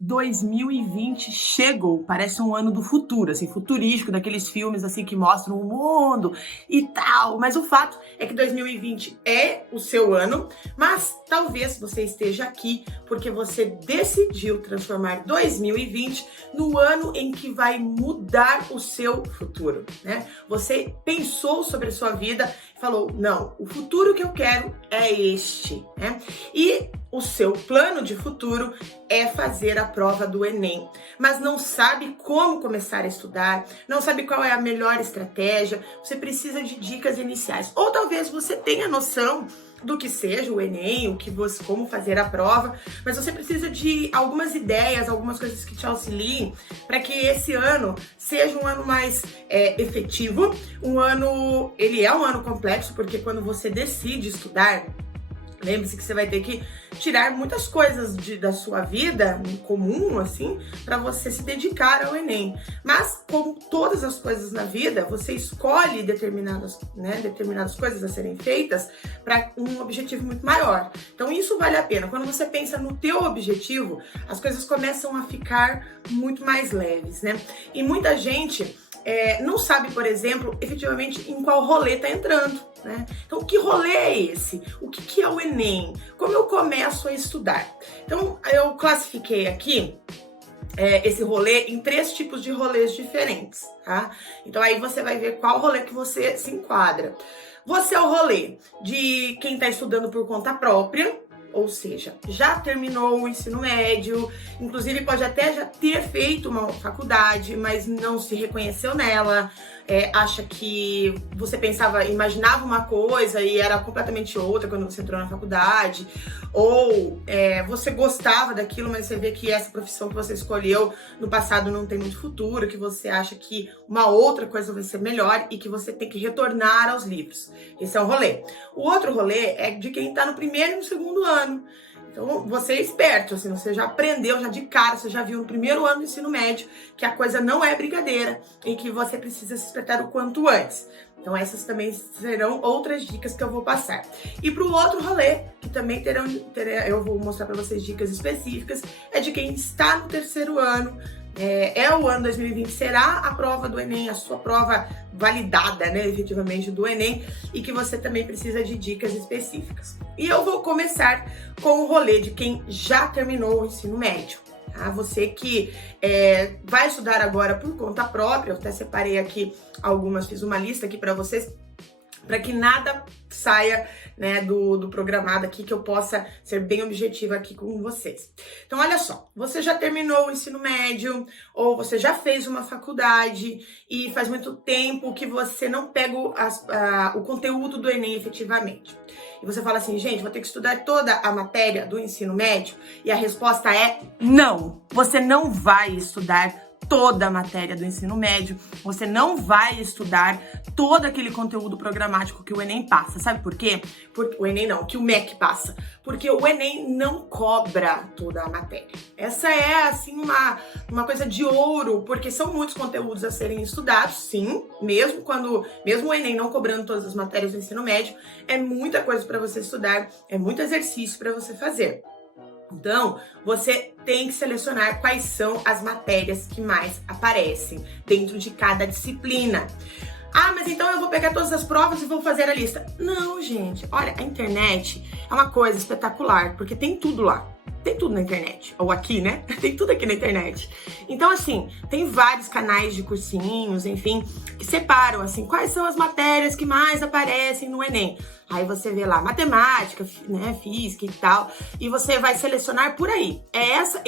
2020 chegou, parece um ano do futuro, assim, futurístico, daqueles filmes assim que mostram o mundo e tal. Mas o fato é que 2020 é o seu ano, mas talvez você esteja aqui porque você decidiu transformar 2020 no ano em que vai mudar o seu futuro, né? Você pensou sobre a sua vida e falou: não, o futuro que eu quero é este, né? E o seu plano de futuro é fazer a prova do Enem, mas não sabe como começar a estudar, não sabe qual é a melhor estratégia, você precisa de dicas iniciais. Ou talvez você tenha noção do que seja o Enem, como fazer a prova, mas você precisa de algumas ideias, algumas coisas que te auxiliem para que esse ano seja um ano mais efetivo. Ele é um ano complexo, porque quando você decide estudar, lembre-se que você vai ter que tirar muitas coisas da sua vida comum, assim, para você se dedicar ao Enem. Mas, como todas as coisas na vida, você escolhe determinadas coisas a serem feitas para um objetivo muito maior. Então, isso vale a pena. Quando você pensa no teu objetivo, as coisas começam a ficar muito mais leves, né? E muita gente não sabe, por exemplo, efetivamente em qual rolê tá entrando, né? Então, que rolê é esse? O que é o Enem? Como eu começo a estudar? Então, eu classifiquei aqui esse rolê em 3 tipos de rolês diferentes, tá? Então, aí você vai ver qual rolê que você se enquadra. Você é o rolê de quem tá estudando por conta própria, ou seja, já terminou o ensino médio, inclusive pode até já ter feito uma faculdade, mas não se reconheceu nela, acha que você imaginava uma coisa e era completamente outra quando você entrou na faculdade, ou você gostava daquilo, mas você vê que essa profissão que você escolheu no passado não tem muito futuro, que você acha que uma outra coisa vai ser melhor e que você tem que retornar aos livros. Esse é um rolê. O outro rolê é de quem está no primeiro e no segundo ano. Então, você é esperto, assim, você já aprendeu, já de cara, você já viu no primeiro ano do ensino médio que a coisa não é brincadeira e que você precisa se despertar o quanto antes. Então, essas também serão outras dicas que eu vou passar. E para o outro rolê, que também eu vou mostrar para vocês dicas específicas, é de quem está no terceiro ano. O ano 2020 será a prova do Enem, a sua prova validada, né, efetivamente, do Enem, e que você também precisa de dicas específicas. E eu vou começar com o rolê de quem já terminou o ensino médio. Tá? Você que vai estudar agora por conta própria, eu até separei aqui algumas, fiz uma lista aqui para vocês, para que nada saia, né, do programado aqui, que eu possa ser bem objetiva aqui com vocês. Então, olha só, você já terminou o ensino médio, ou você já fez uma faculdade, e faz muito tempo que você não pega o conteúdo do Enem efetivamente. E você fala assim: gente, vou ter que estudar toda a matéria do ensino médio? E a resposta é não, você não vai estudar toda a matéria do ensino médio, você não vai estudar todo aquele conteúdo programático que o Enem passa. Sabe por quê? Que o MEC passa. Porque o Enem não cobra toda a matéria. Essa é, assim, uma coisa de ouro, porque são muitos conteúdos a serem estudados, sim, mesmo o Enem não cobrando todas as matérias do ensino médio, é muita coisa para você estudar, é muito exercício para você fazer. Então, você tem que selecionar quais são as matérias que mais aparecem dentro de cada disciplina. Ah, mas então eu vou pegar todas as provas e vou fazer a lista. Não, gente. Olha, a internet é uma coisa espetacular, porque tem tudo lá. Tem tudo na internet. Ou aqui, né? Tem tudo aqui na internet. Então, assim, tem vários canais de cursinhos, enfim, que separam, assim, quais são as matérias que mais aparecem no Enem. Aí você vê lá matemática, né, física e tal, e você vai selecionar por aí. Essa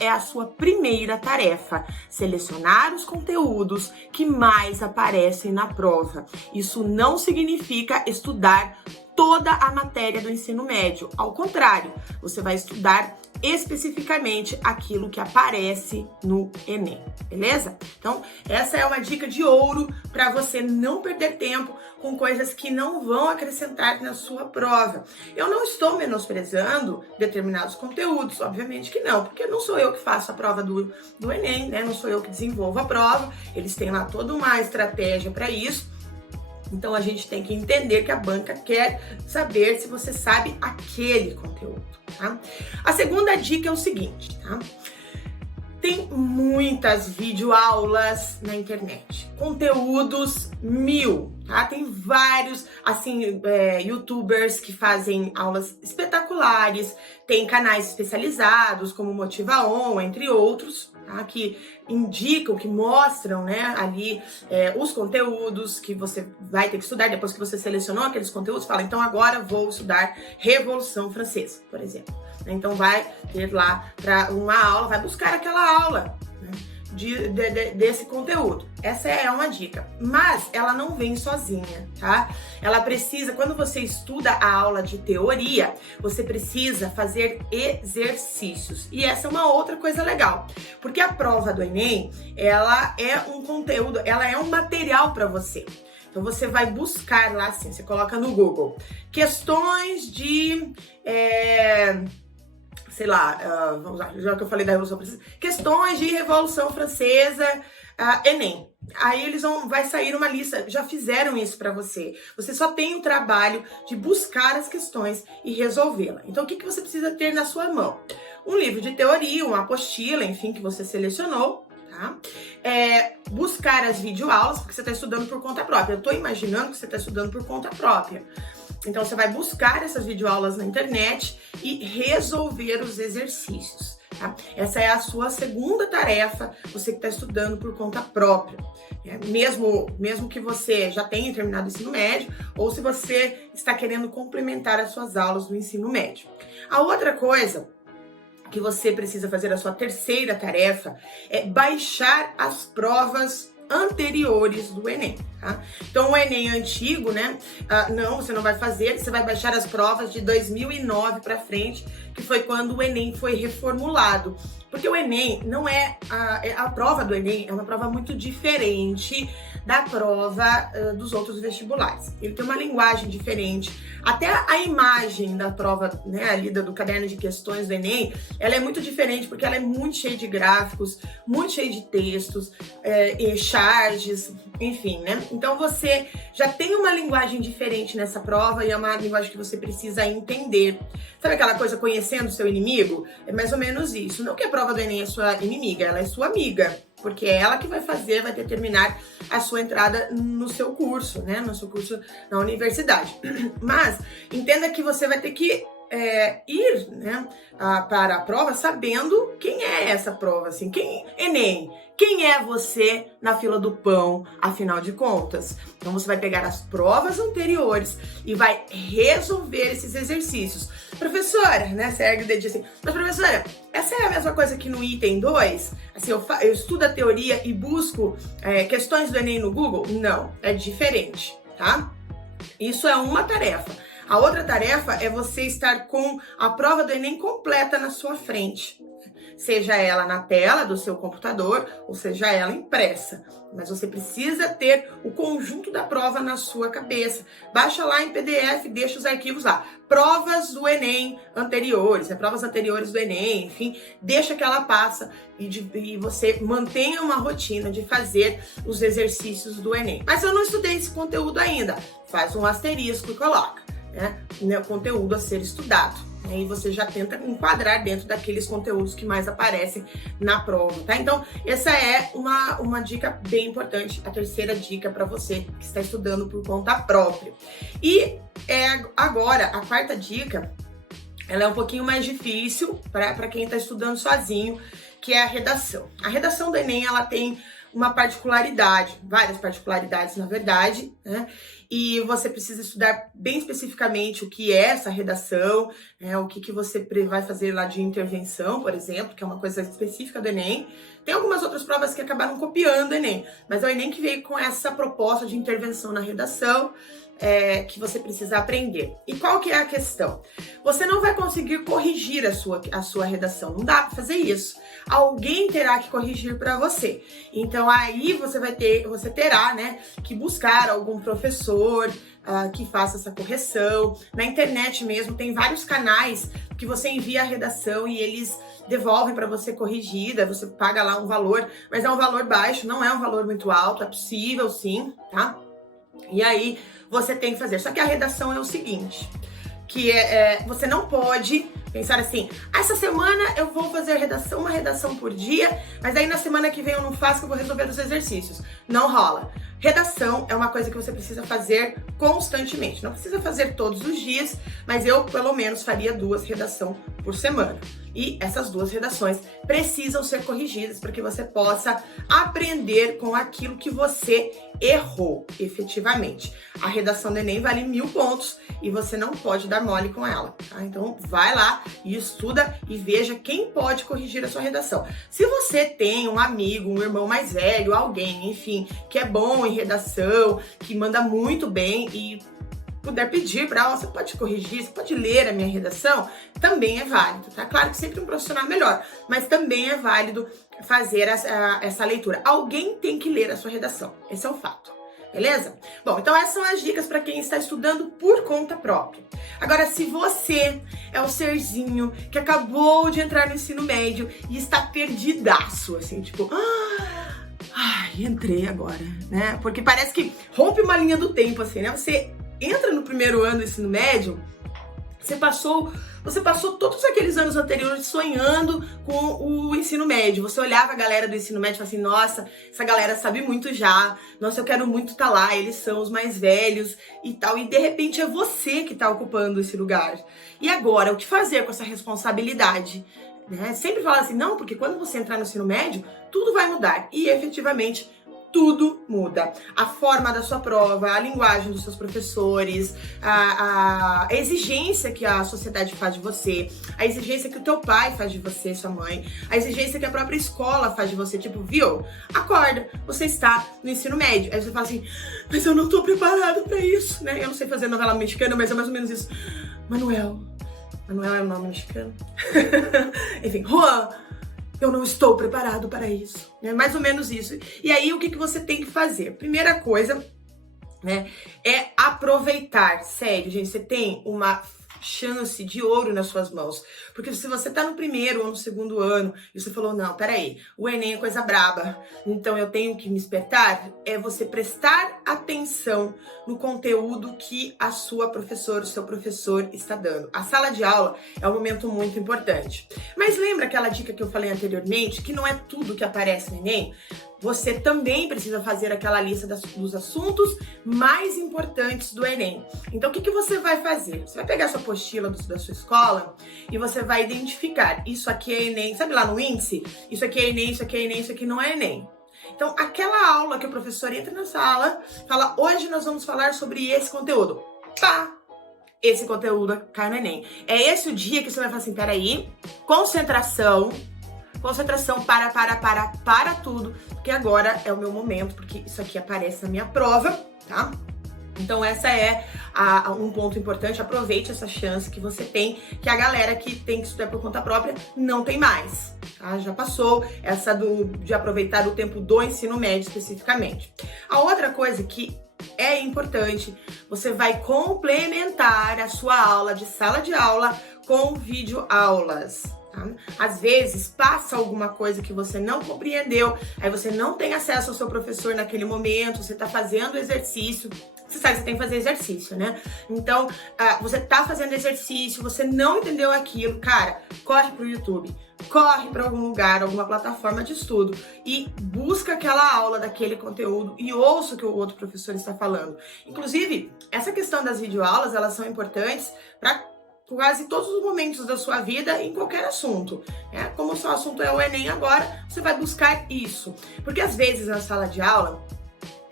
é a sua primeira tarefa, selecionar os conteúdos que mais aparecem na prova. Isso não significa estudar toda a matéria do ensino médio. Ao contrário, você vai estudar especificamente aquilo que aparece no Enem, beleza? Então, essa é uma dica de ouro para você não perder tempo com coisas que não vão acrescentar na sua prova. Eu não estou menosprezando determinados conteúdos, obviamente que não, porque não sou eu que faço a prova do Enem, né? Não sou eu que desenvolvo a prova, eles têm lá toda uma estratégia para isso. Então, a gente tem que entender que a banca quer saber se você sabe aquele conteúdo, tá? A segunda dica é o seguinte, tá? Tem muitas videoaulas na internet, conteúdos mil, tá? Tem vários, assim, youtubers que fazem aulas espetaculares, tem canais especializados como Motiva On, entre outros, tá? Que indicam, que mostram, né, ali os conteúdos que você vai ter que estudar depois que você selecionou aqueles conteúdos. Fala, então agora vou estudar Revolução Francesa, por exemplo. Então vai ter lá para uma aula, vai buscar aquela aula, né, desse conteúdo. Essa é uma dica, mas ela não vem sozinha, tá? Ela precisa, quando você estuda a aula de teoria, você precisa fazer exercícios. E essa é uma outra coisa legal, porque a prova do Enem, ela é um conteúdo, ela é um material para você. Então você vai buscar lá, assim, você coloca no Google, questões de... sei lá, vamos lá, já que eu falei da Revolução Francesa, questões de Revolução Francesa, Enem. Aí vai sair uma lista, já fizeram isso para você. Você só tem o trabalho de buscar as questões e resolvê-la. Então, o que você precisa ter na sua mão? Um livro de teoria, uma apostila, enfim, que você selecionou, tá? Buscar as videoaulas, porque você está estudando por conta própria. Eu estou imaginando que você está estudando por conta própria. Então, você vai buscar essas videoaulas na internet e resolver os exercícios, tá? Essa é a sua segunda tarefa, você que está estudando por conta própria. Mesmo que você já tenha terminado o ensino médio, ou se você está querendo complementar as suas aulas do ensino médio. A outra coisa que você precisa fazer, a sua terceira tarefa, é baixar as provas anteriores do Enem, tá? Então, o Enem antigo, né? Não, você não vai fazer, você vai baixar as provas de 2009 para frente, que foi quando o Enem foi reformulado. Porque o Enem não a prova do Enem é uma prova muito diferente da prova dos outros vestibulares. Ele tem uma linguagem diferente. Até a imagem da prova, né, ali do caderno de questões do Enem, ela é muito diferente porque ela é muito cheia de gráficos, muito cheia de textos, e charges, enfim, né? Então você já tem uma linguagem diferente nessa prova e é uma linguagem que você precisa entender. Sabe aquela coisa conhecendo o seu inimigo? É mais ou menos isso. Não que a prova do Enem é sua inimiga, ela é sua amiga. Porque é ela que vai determinar a sua entrada no seu curso, né? No seu curso na universidade. Mas entenda que você vai ter que ir, né, para a prova sabendo quem é essa prova, assim, Enem, quem é você na fila do pão, afinal de contas? Então você vai pegar as provas anteriores e vai resolver esses exercícios. Professora, né, você ergue o dedinho assim, mas professora, essa é a mesma coisa que no item 2? Assim, eu estudo a teoria e busco questões do Enem no Google? Não, é diferente, tá? Isso é uma tarefa. A outra tarefa é você estar com a prova do Enem completa na sua frente. Seja ela na tela do seu computador, ou seja ela impressa. Mas você precisa ter o conjunto da prova na sua cabeça. Baixa lá em PDF, deixa os arquivos lá. Provas do Enem anteriores, provas anteriores do Enem, enfim, deixa que ela passa e você mantenha uma rotina de fazer os exercícios do Enem. Mas eu não estudei esse conteúdo ainda. Faz um asterisco e coloca. Né, o conteúdo a ser estudado. E você já tenta enquadrar dentro daqueles conteúdos que mais aparecem na prova, tá? Então, essa é uma dica bem importante, a terceira dica para você que está estudando por conta própria. E agora, a quarta dica, ela é um pouquinho mais difícil para quem está estudando sozinho, que é a redação. A redação do Enem, ela tem uma particularidade, várias particularidades, na verdade, né? E você precisa estudar bem especificamente o que é essa redação, né? O que você vai fazer lá de intervenção, por exemplo, que é uma coisa específica do Enem. Tem algumas outras provas que acabaram copiando o Enem, mas é o Enem que veio com essa proposta de intervenção na redação, que você precisa aprender. E qual que é a questão? Você não vai conseguir corrigir a sua redação, não dá para fazer isso. Alguém terá que corrigir para você. Então aí você terá, né, que buscar algum professor que faça essa correção. Na internet mesmo tem vários canais que você envia a redação e eles devolvem para você corrigida, você paga lá um valor, mas é um valor baixo, não é um valor muito alto, é possível sim, tá? E aí você tem que fazer. Só que a redação é o seguinte, que você não pode Pensar assim, essa semana eu vou fazer uma redação por dia, mas aí na semana que vem eu não faço, que eu vou resolver os exercícios. Não rola. Redação é uma coisa que você precisa fazer constantemente. Não precisa fazer todos os dias, mas eu, pelo menos, faria 2 redações por semana. E essas 2 redações precisam ser corrigidas para que você possa aprender com aquilo que você errou, efetivamente. A redação do Enem vale 1000 pontos e você não pode dar mole com ela, tá? Então, vai lá e estuda e veja quem pode corrigir a sua redação. Se você tem um amigo, um irmão mais velho, alguém, enfim, que é bom em redação, que manda muito bem e puder pedir para ela, você pode corrigir, você pode ler a minha redação, também é válido, tá? Claro que sempre um profissional melhor, mas também é válido fazer essa leitura. Alguém tem que ler a sua redação, esse é um fato, beleza? Bom, então essas são as dicas para quem está estudando por conta própria. Agora, se você é o serzinho que acabou de entrar no ensino médio e está perdidaço, assim, tipo... entrei agora, né? Porque parece que rompe uma linha do tempo, assim, né? Você entra no primeiro ano do ensino médio, você passou todos aqueles anos anteriores sonhando com o ensino médio. Você olhava a galera do ensino médio e falava assim, nossa, essa galera sabe muito já, nossa, eu quero muito estar lá, eles são os mais velhos e tal. E de repente é você que está ocupando esse lugar. E agora, o que fazer com essa responsabilidade? Né? Sempre fala assim, não, porque quando você entrar no ensino médio, tudo vai mudar. E efetivamente, tudo muda. A forma da sua prova, a linguagem dos seus professores, a exigência que a sociedade faz de você, a exigência que o teu pai faz de você, sua mãe, a exigência que a própria escola faz de você, tipo, viu? Acorda, você está no ensino médio. Aí você fala assim, mas eu não tô preparado pra isso, né? Eu não sei fazer novela mexicana, mas é mais ou menos isso. Manuel é um nome mexicano. Enfim, Juan, eu não estou preparado para isso. É mais ou menos isso. E aí, o que você tem que fazer? Primeira coisa, né, é aproveitar. Sério, gente, você tem uma chance de ouro nas suas mãos. Porque se você tá no primeiro ou no segundo ano e você falou, não, peraí, o Enem é coisa braba, então eu tenho que me espertar, é você prestar atenção no conteúdo que a sua professora, o seu professor está dando. A sala de aula é um momento muito importante. Mas lembra aquela dica que eu falei anteriormente, que não é tudo que aparece no Enem? Você também precisa fazer aquela lista dos assuntos mais importantes do Enem. Então, o que você vai fazer? Você vai pegar a sua apostila da sua escola e você vai identificar. Isso aqui é Enem. Sabe lá no índice? Isso aqui é Enem, isso aqui é Enem, isso aqui não é Enem. Então, aquela aula que o professor entra na sala, fala, hoje nós vamos falar sobre esse conteúdo. Pá! Esse conteúdo cai no Enem. É esse o dia que você vai falar assim, peraí, concentração, para tudo, porque agora é o meu momento, porque isso aqui aparece na minha prova, tá? Então essa é um ponto importante, aproveite essa chance que você tem, que a galera que tem que estudar por conta própria não tem mais, tá? Já passou essa de aproveitar o tempo do ensino médio especificamente. A outra coisa que é importante, você vai complementar a sua aula de sala de aula com videoaulas. Às vezes passa alguma coisa que você não compreendeu, aí você não tem acesso ao seu professor naquele momento, você tá fazendo exercício, você sabe que você tem que fazer exercício, né? Então, você tá fazendo exercício, você não entendeu aquilo, cara, corre pro YouTube, corre para algum lugar, alguma plataforma de estudo e busca aquela aula daquele conteúdo e ouça o que o outro professor está falando. Inclusive, essa questão das videoaulas, elas são importantes para quase todos os momentos da sua vida em qualquer assunto. Como o seu assunto é o Enem agora, você vai buscar isso. Porque às vezes na sala de aula,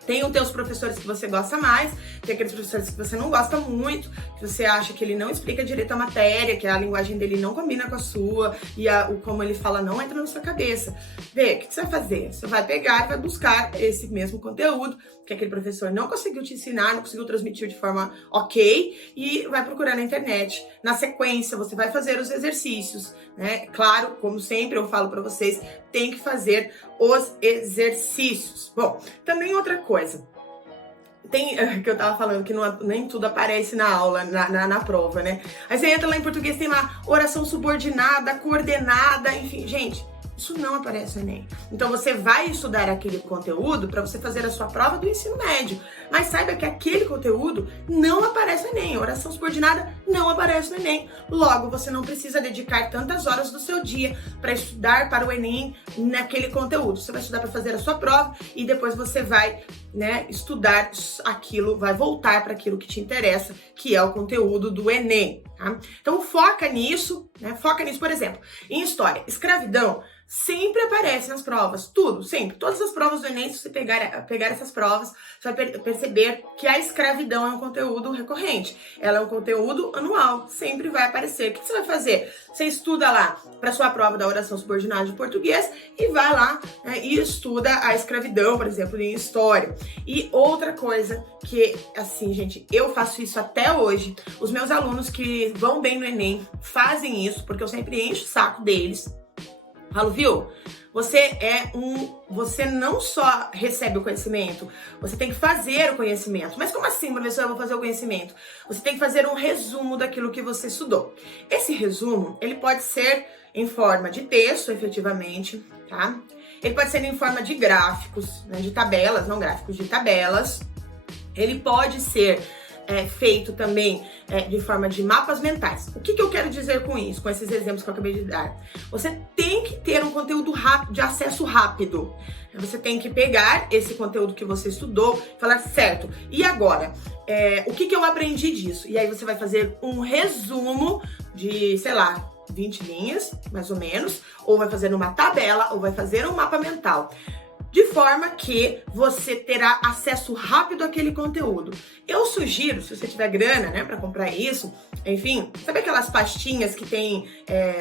tem os teus professores que você gosta mais, tem aqueles professores que você não gosta muito, que você acha que ele não explica direito a matéria, que a linguagem dele não combina com a sua, e como ele fala não entra na sua cabeça. Vê, o que você vai fazer? Você vai pegar e vai buscar esse mesmo conteúdo, que aquele professor não conseguiu te ensinar, não conseguiu transmitir de forma ok, e vai procurar na internet. Na sequência, você vai fazer os exercícios, né? Claro, como sempre eu falo para vocês, tem que fazer os exercícios. Bom, também outra coisa, que eu tava falando que nem tudo aparece na aula, na prova, né? Aí você entra lá em português, tem lá oração subordinada, coordenada, enfim, gente, isso não aparece no Enem. Então você vai estudar aquele conteúdo para você fazer a sua prova do ensino médio, mas saiba que aquele conteúdo não aparece no Enem. Oração subordinada não aparece no Enem. Logo, você não precisa dedicar tantas horas do seu dia para estudar para o Enem naquele conteúdo. Você vai estudar para fazer a sua prova e depois você vai, né, estudar aquilo, vai voltar para aquilo que te interessa, que é o conteúdo do Enem, tá? Então foca nisso, né? Foca nisso, por exemplo, em história, escravidão sempre aparece nas provas, tudo, sempre. Todas as provas do Enem, se você pegar essas provas, você vai perceber que a escravidão é um conteúdo recorrente. Ela é um conteúdo anual, sempre vai aparecer. O que você vai fazer? Você estuda lá para sua prova da oração subordinada de português e vai lá, né, e estuda a escravidão, por exemplo, em história. E outra coisa que, assim, gente, eu faço isso até hoje. Os meus alunos que vão bem no Enem fazem isso, porque eu sempre encho o saco deles. Falo, viu? Você não só recebe o conhecimento, você tem que fazer o conhecimento. Mas como assim, professor, eu vou fazer o conhecimento? Você tem que fazer um resumo daquilo que você estudou. Esse resumo, ele pode ser em forma de texto, efetivamente, tá? Ele pode ser em forma de gráficos, né, de tabelas, não gráficos, de tabelas. Ele pode ser feito também de forma de mapas mentais. O que eu quero dizer com isso, com esses exemplos que eu acabei de dar? Você tem que ter um conteúdo rápido, de acesso rápido. Você tem que pegar esse conteúdo que você estudou e falar, certo, e agora? O que eu aprendi disso? E aí você vai fazer um resumo de, sei lá, 20 linhas, mais ou menos, ou vai fazer numa tabela, ou vai fazer um mapa mental. De forma que você terá acesso rápido àquele conteúdo. Eu sugiro, se você tiver grana, né, para comprar isso, enfim, sabe aquelas pastinhas que tem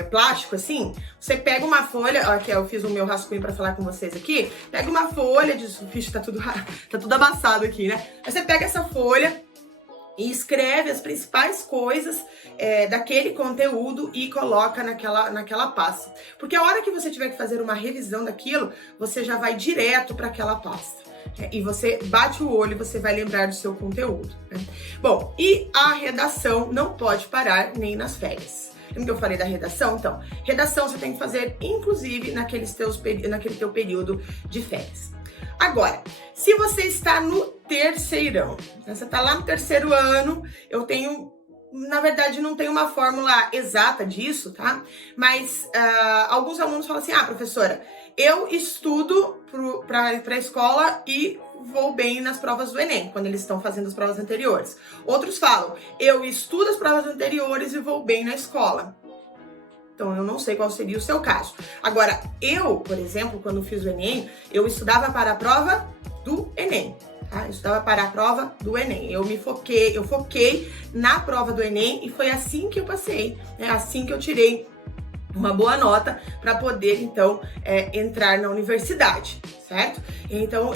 plástico assim? Você pega uma folha, ó, aqui eu fiz o meu rascunho para falar com vocês aqui, pega uma folha de sulfite, tá tudo amassado aqui, né? Aí você pega essa folha e escreve as principais coisas daquele conteúdo e coloca naquela pasta. Porque a hora que você tiver que fazer uma revisão daquilo, você já vai direto para aquela pasta. E você bate o olho e você vai lembrar do seu conteúdo, né? Bom, e a redação não pode parar nem nas férias. Lembra que eu falei da redação? Então, redação você tem que fazer, inclusive, naquele teu período de férias. Agora, se você está no terceirão, você está lá no terceiro ano, na verdade, não tem uma fórmula exata disso, tá? Mas alguns alunos falam assim, professora, eu estudo para a escola e vou bem nas provas do Enem, quando eles estão fazendo as provas anteriores. Outros falam, eu estudo as provas anteriores e vou bem na escola. Então, eu não sei qual seria o seu caso. Agora, eu, por exemplo, quando fiz o Enem, eu estudava para a prova do Enem. Tá? Eu estudava para a prova do Enem. Eu foquei na prova do Enem e foi assim que eu passei, né? Assim que eu tirei uma boa nota para poder, então, entrar na universidade, certo? Então,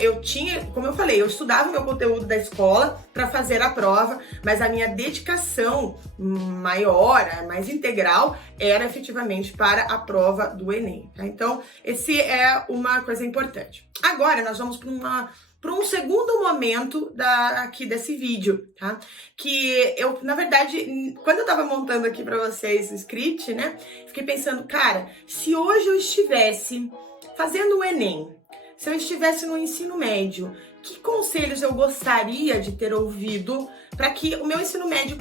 como eu falei, eu estudava o meu conteúdo da escola para fazer a prova, mas a minha dedicação maior, mais integral, era efetivamente para a prova do Enem, tá? Então, esse é uma coisa importante. Agora, nós vamos para um segundo momento aqui desse vídeo, tá? Que eu, na verdade, quando eu tava montando aqui pra vocês o script, né? Fiquei pensando, cara, se hoje eu estivesse fazendo o Enem, se eu estivesse no ensino médio, que conselhos eu gostaria de ter ouvido para que o meu ensino médio,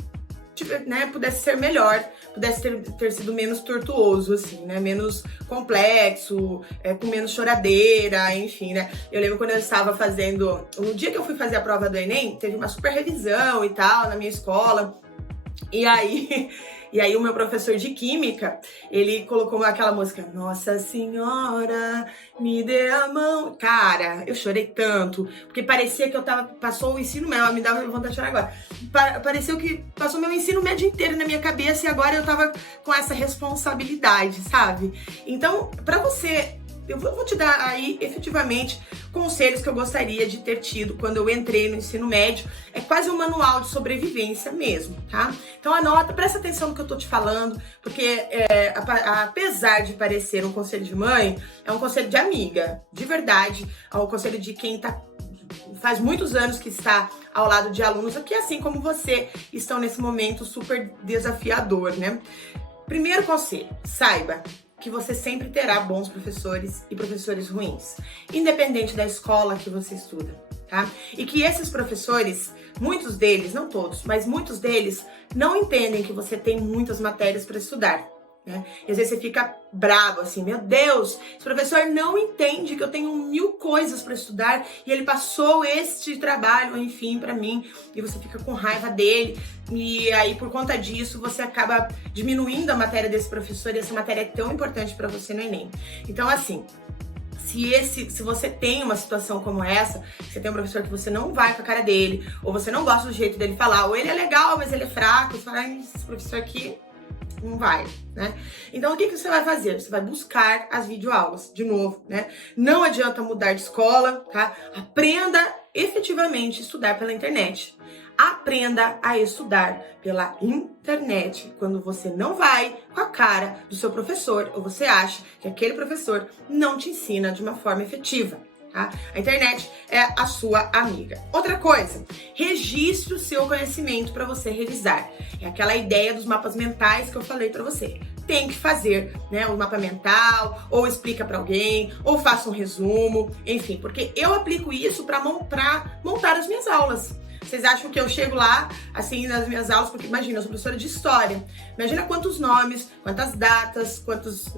né, pudesse ser melhor, pudesse ter sido menos tortuoso, assim, né, menos complexo, com menos choradeira, enfim, né. Eu lembro quando eu estava fazendo, no dia que eu fui fazer a prova do Enem, teve uma super revisão e tal na minha escola, e aí o meu professor de química, ele colocou aquela música, Nossa Senhora, me dê a mão. Cara, eu chorei tanto, porque parecia que passou o ensino médio, me dava vontade de chorar agora. Pareceu que passou meu ensino médio inteiro na minha cabeça e agora eu tava com essa responsabilidade, sabe? Então, pra você, eu vou te dar aí, efetivamente, conselhos que eu gostaria de ter tido quando eu entrei no ensino médio. É quase um manual de sobrevivência mesmo, tá? Então anota, presta atenção no que eu tô te falando, porque apesar de parecer um conselho de mãe, é um conselho de amiga, de verdade. É um conselho de quem faz muitos anos que está ao lado de alunos que, assim como você, estão nesse momento super desafiador, né? Primeiro conselho, saiba que você sempre terá bons professores e professores ruins, independente da escola que você estuda, tá? E que esses professores, muitos deles, não todos, mas muitos deles não entendem que você tem muitas matérias para estudar, né? E às vezes você fica bravo, assim, meu Deus, esse professor não entende que eu tenho 1000 coisas para estudar e ele passou este trabalho, enfim, para mim, e você fica com raiva dele, e aí por conta disso você acaba diminuindo a matéria desse professor, e essa matéria é tão importante para você no Enem. Então, assim, se você tem uma situação como essa, você tem um professor que você não vai com a cara dele, ou você não gosta do jeito dele falar, ou ele é legal, mas ele é fraco, você fala, esse professor aqui não vai, né? Então, o que você vai fazer? Você vai buscar as videoaulas, de novo, né? Não adianta mudar de escola, tá? Aprenda efetivamente a estudar pela internet. Aprenda a estudar pela internet quando você não vai com a cara do seu professor ou você acha que aquele professor não te ensina de uma forma efetiva. Tá? A internet é a sua amiga. Outra coisa, registre o seu conhecimento para você revisar. É aquela ideia dos mapas mentais que eu falei para você. Tem que fazer, né, um mapa mental, ou explica para alguém, ou faça um resumo, enfim, porque eu aplico isso para montar as minhas aulas. Vocês acham que eu chego lá, assim, nas minhas aulas, porque imagina, eu sou professora de história. Imagina quantos nomes, quantas datas, quantos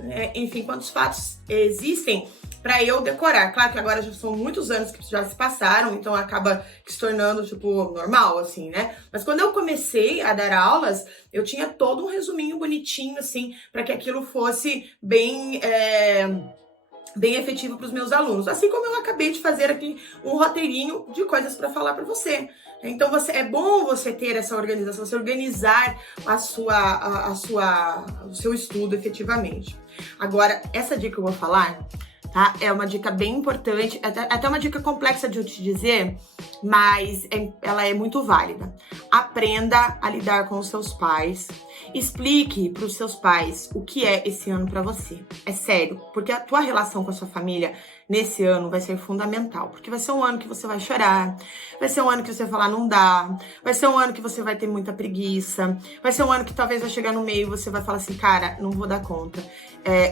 fatos existem para eu decorar. Claro que agora já são muitos anos que já se passaram, então acaba se tornando, tipo, normal, assim, né? Mas quando eu comecei a dar aulas, eu tinha todo um resuminho bonitinho, assim, para que aquilo fosse bem efetivo para os meus alunos. Assim como eu acabei de fazer aqui um roteirinho de coisas para falar para você. Então, é bom você ter essa organização, você organizar o seu estudo efetivamente. Agora, essa dica que eu vou falar, tá? É uma dica bem importante, até uma dica complexa de eu te dizer, mas ela é muito válida. Aprenda a lidar com os seus pais. Explique para os seus pais o que é esse ano para você. É sério, porque a tua relação com a sua família nesse ano vai ser fundamental, porque vai ser um ano que você vai chorar, vai ser um ano que você vai falar não dá, vai ser um ano que você vai ter muita preguiça, vai ser um ano que talvez vai chegar no meio e você vai falar assim, cara, não vou dar conta,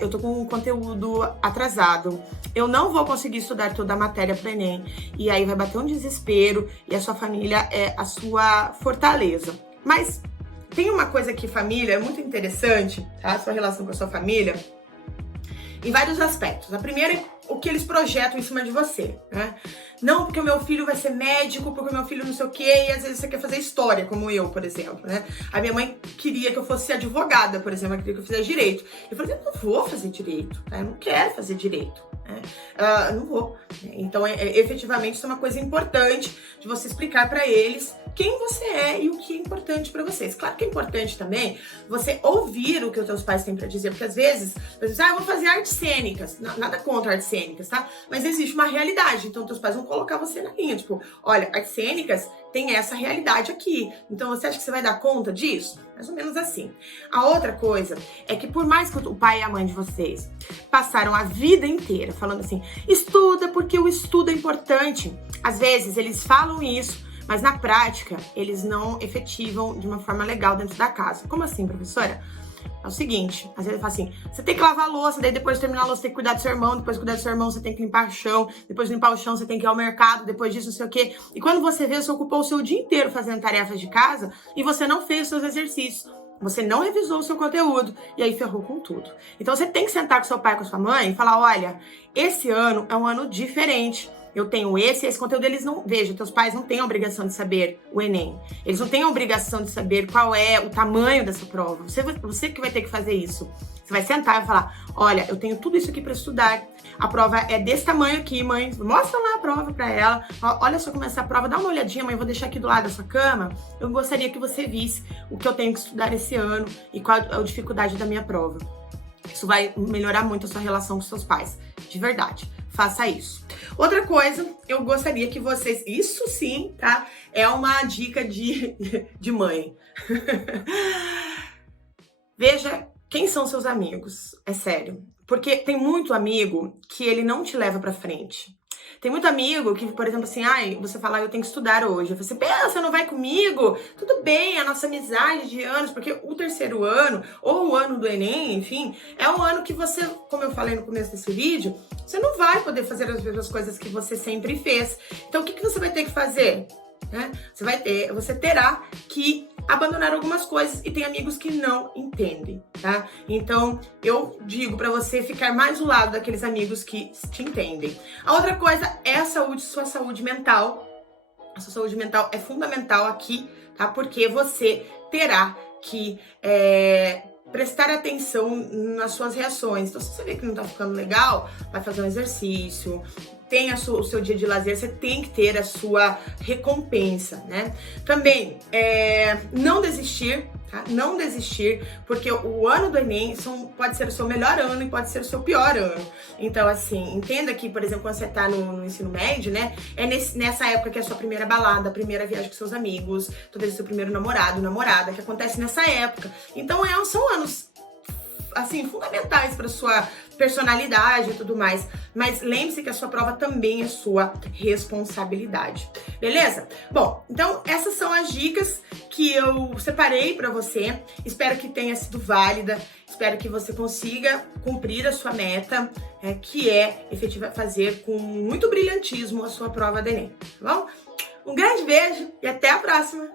eu tô com um conteúdo atrasado, eu não vou conseguir estudar toda a matéria para Enem, e aí vai bater um desespero e a sua família é a sua fortaleza. Mas tem uma coisa que família é muito interessante, tá? A sua relação com a sua família, em vários aspectos. A primeira é o que eles projetam em cima de você, né? Não porque o meu filho vai ser médico, porque o meu filho não sei o quê, e às vezes você quer fazer história, como eu, por exemplo, né? A minha mãe queria que eu fosse advogada, por exemplo, ela queria que eu fizesse direito. Eu falei, eu não vou fazer direito, tá? Eu não quero fazer direito, né? Não vou. Então, efetivamente, isso é uma coisa importante de você explicar para eles quem você é e o que é importante para vocês. Claro que é importante também você ouvir o que os seus pais têm para dizer, porque às vezes, eu vou fazer artes cênicas, nada contra artes cênicas, tá? Mas existe uma realidade, então teus pais vão colocar você na linha, tipo, olha, artes cênicas tem essa realidade aqui, então você acha que você vai dar conta disso? Mais ou menos assim. A outra coisa é que por mais que o pai e a mãe de vocês passaram a vida inteira falando assim, estuda porque o estudo é importante, às vezes eles falam isso, mas na prática, eles não efetivam de uma forma legal dentro da casa. Como assim, professora? É o seguinte, às vezes ele fala assim, você tem que lavar a louça, daí depois de terminar a louça você tem que cuidar do seu irmão, depois de cuidar do seu irmão você tem que limpar o chão, depois de limpar o chão você tem que ir ao mercado, depois disso não sei o quê. E quando você vê, você ocupou o seu dia inteiro fazendo tarefas de casa e você não fez os seus exercícios. Você não revisou o seu conteúdo e aí ferrou com tudo. Então você tem que sentar com seu pai, com sua mãe e falar, olha, esse ano é um ano diferente. Eu tenho esse conteúdo, eles não... Veja, teus pais não têm a obrigação de saber o Enem. Eles não têm a obrigação de saber qual é o tamanho dessa prova. Você que vai ter que fazer isso. Você vai sentar e falar, olha, eu tenho tudo isso aqui para estudar. A prova é desse tamanho aqui, mãe. Mostra lá a prova para ela. Olha só como é essa prova. Dá uma olhadinha, mãe. Vou deixar aqui do lado da sua cama. Eu gostaria que você visse o que eu tenho que estudar esse ano e qual é a dificuldade da minha prova. Isso vai melhorar muito a sua relação com seus pais. De verdade. Faça isso. Outra coisa, eu gostaria que vocês... Isso sim, tá? É uma dica de mãe. Veja quem são seus amigos. É sério. Porque tem muito amigo que ele não te leva pra frente. Tem muito amigo que, por exemplo, assim, ai, você fala, eu tenho que estudar hoje. Você pensa, não vai comigo? Tudo bem, a nossa amizade de anos, porque o terceiro ano, ou o ano do Enem, enfim, é um ano que você, como eu falei no começo desse vídeo, você não vai poder fazer as mesmas coisas que você sempre fez. Então, o que você vai ter que fazer? Né? Você terá que abandonar algumas coisas e tem amigos que não entendem, tá? Então, eu digo pra você ficar mais do lado daqueles amigos que te entendem. A outra coisa é a saúde, sua saúde mental. A sua saúde mental é fundamental aqui, tá? Porque você terá que prestar atenção nas suas reações. Então, se você vê que não tá ficando legal, vai fazer um exercício, tem o seu dia de lazer, você tem que ter a sua recompensa, né? Também, não desistir, tá? Não desistir, porque o ano do Enem pode ser o seu melhor ano e pode ser o seu pior ano. Então, assim, entenda que, por exemplo, quando você tá no ensino médio, né? É nessa época que é a sua primeira balada, a primeira viagem com seus amigos, talvez o seu primeiro namorado, namorada, que acontece nessa época. Então, são anos, assim, fundamentais para sua personalidade e tudo mais, mas lembre-se que a sua prova também é sua responsabilidade, beleza? Bom, então essas são as dicas que eu separei para você, espero que tenha sido válida, espero que você consiga cumprir a sua meta, que é fazer com muito brilhantismo a sua prova do Enem, tá bom? Um grande beijo e até a próxima!